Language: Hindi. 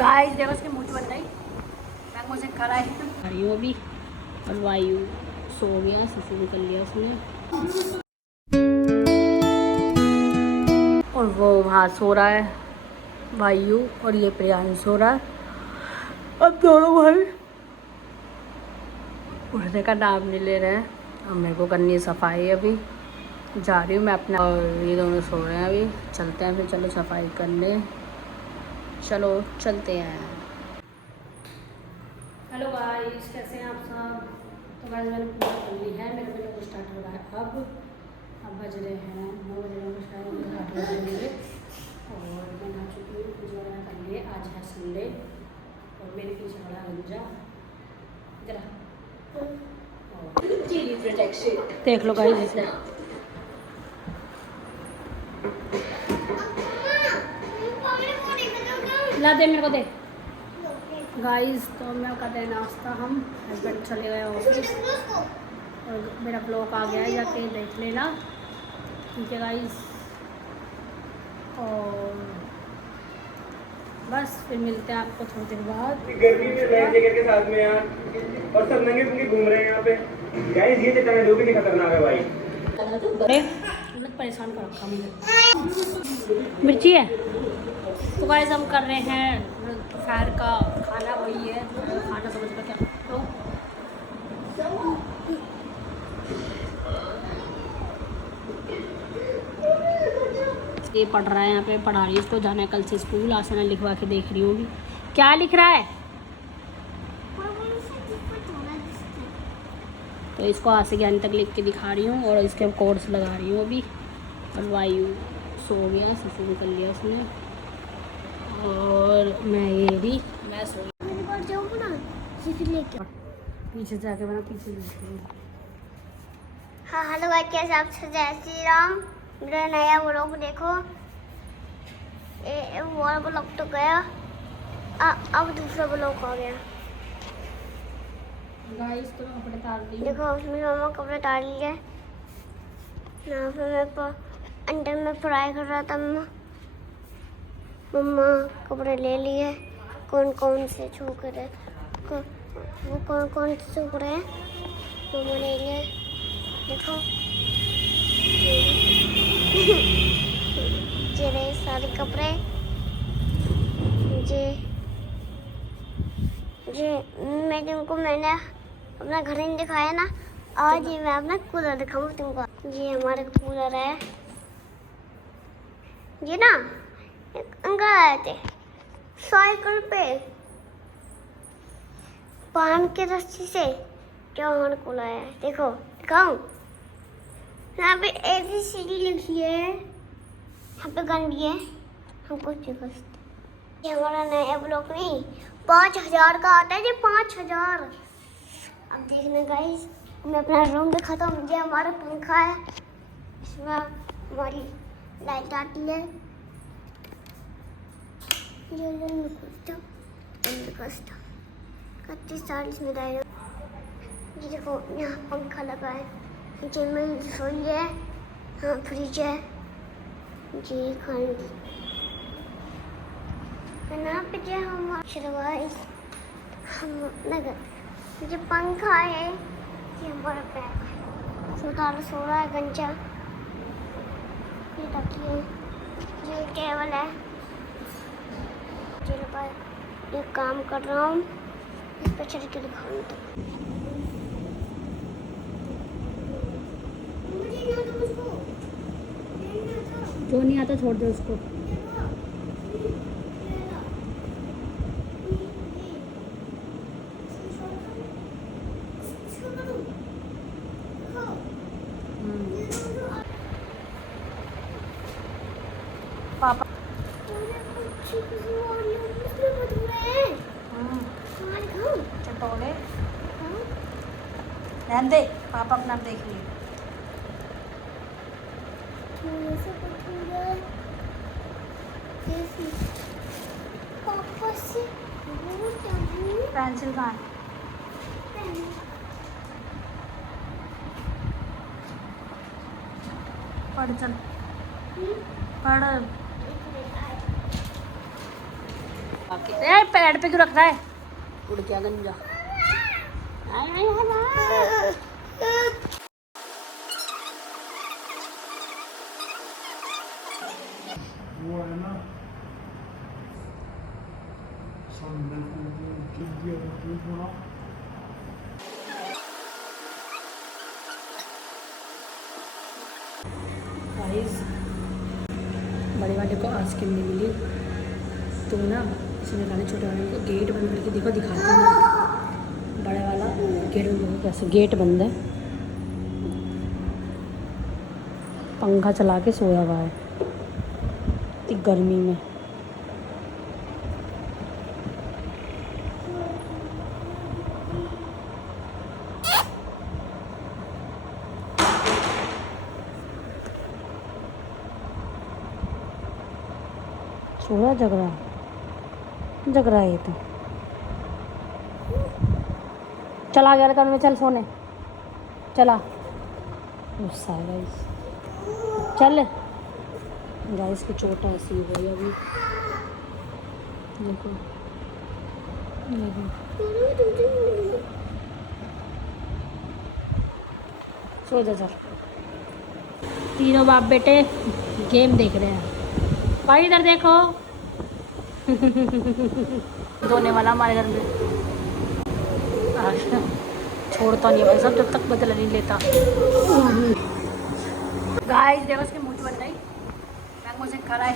गाइस देखो उसकी मूंछ बन गई। मैं मुझे खड़ा है हरियो भी। और वायु सो गया, सफू निकल लिया उसने। और वो वहाँ सो रहा है वायु, और ये प्रियांश सो रहा है। अब दोनों भाई उठने का नाम नहीं ले रहे हैं। अब मेरे को करनी है सफाई, अभी जा रही हूँ मैं अपना। और ये दोनों सो रहे हैं, अभी चलते हैं फिर। चलो सफाई करने, चलो चलते हैं। हेलो गाइस, कैसे हैं आप सब? तो गाइस मैंने पूजा कर ली है, मेरे वीडियो को स्टार्ट हो रहा है अब बज रहे हैं 9 बजे को शायद स्टार्ट हो जाएंगे। और मैं नहा चुकी हूँ, पूजा वगैरह कर लिए। आज है संडे और मेरे पीछे बड़ा गंजा जरा देख लो गाइस इसे। ला दे मेरे को दे गाइस। तो मैं कर रहे नाश्ता, हम हस्बैंड चले गए ऑफिस और मेरा ब्लॉग आ गया है, जाके देख लेना, ठीक है गाइस। और बस फिर मिलते हैं आपको थोड़ी देर बाद। गर्मी में लाइफ जैकेट के साथ में यार, और सब नंगे पुंगे घूम रहे हैं यहाँ पे। गाइस ये चट्टानें दो कितनी खतरनाक है भाई। परेशान कर रखा मुझे। मिर्ची है। तो गाइस हम कर रहे हैं दोपहर का खाना, वही है खाना, समझ लो क्या। तो ये पढ़ रहा है, यहाँ पे पढ़ा रही है इसको, जाना है कल से स्कूल। आसना लिखवा के देख रही होगी क्या लिख रहा है। तो इसको आ से ज्ञान तक लिख के दिखा रही हूँ और इसके कोर्स लगा रही हूँ अभी। और वायु सो गया, सफू निकल लिया उसने। और मैं ये भी मैं सो पीछे जाके मैंने पीछे हाँ हेलो भाई, कैसे आप? जय श्री राम। मेरा नया ब्लॉग देखो। वो ब्लॉग तो गया, अब दूसरा ब्लॉग आ गया। गाइस तो मैं कपड़े तार ली। देखो उसमें मम्मा कपड़े डाल लिए। यहाँ पे मैं अंदर में फ्राई कर रहा था। मम्मा कपड़े ले लिए। कौन कौन से छोकरे, वो कौन कौन से छोकरे हैं मम्मा ले लिए। देखो ये रहे सारे कपड़े। मैं तुमको मैंने अपना घर नहीं दिखाया ना, आज ये मैं अपना कूलर दिखाऊंगा तुमको। ये हमारा कूलर है। ये ना एक अंकल आए थे साइकिल पे पान के रस्सी से, क्या हमारा कूलर है। देखो दिखाऊं, यहाँ पे ABCD लिखी है, यहाँ पे गन भी है। हमको ये हमारा नया ब्लॉक नहीं 5000 का आता है, ये 5000। अब देखना गाइस, मैं अपना रूम दिखाता हूँ। ये हमारा पंखा है, इसमें हमारी लाइट आती है। ये देखो यहाँ पंखा लगा है। नीचे में रसोई है, हाँ फ्रिज है, जी खाने की यहाँ पे जो हम नगर ये पंखा है, ये हमारा बैग है। सुधार सो रहा है गंजा। ये तकिए, ये टेबल है। चलो पर ये काम कर रहा हूँ, इस पर चढ़ के दिखाऊँ तो जो नहीं आता छोड़ दे उसको। पापा चटोले रहने दे, पापा अपना देख लिए। पेंसिल कहाँ है? पढ़ चल, पढ़। यार पैड पे क्यों रख रहा है? उड़ क्या गंजा। वो है ना संडे को थोड़ा गाइस बड़े वाले को आइसक्रीम नहीं मिली तो ना इसने खाने छोटे वाले को गेट बंद करके देखो दिखाती हूँ। बड़े वाला गेट बंद करके कैसे गेट बंद है, पंखा चला के सोया हुआ है इतनी गर्मी में। सोया जग रहा है ये तो। चला गया लगा में, चल सोने चला। गुस्सा है गाइस, चल गाइस की चोट ऐसी हो गई अभी देखो देखो। सो जा चल। तीनों बाप बेटे गेम देख रहे हैं। भाई इधर देखो धोने वाला हमारे घर में छोड़ता नहीं भाई सब जब तक बदला नहीं लेता। गाइस देखो इसकी मूंछ बन गई, मुझे खा रहा है।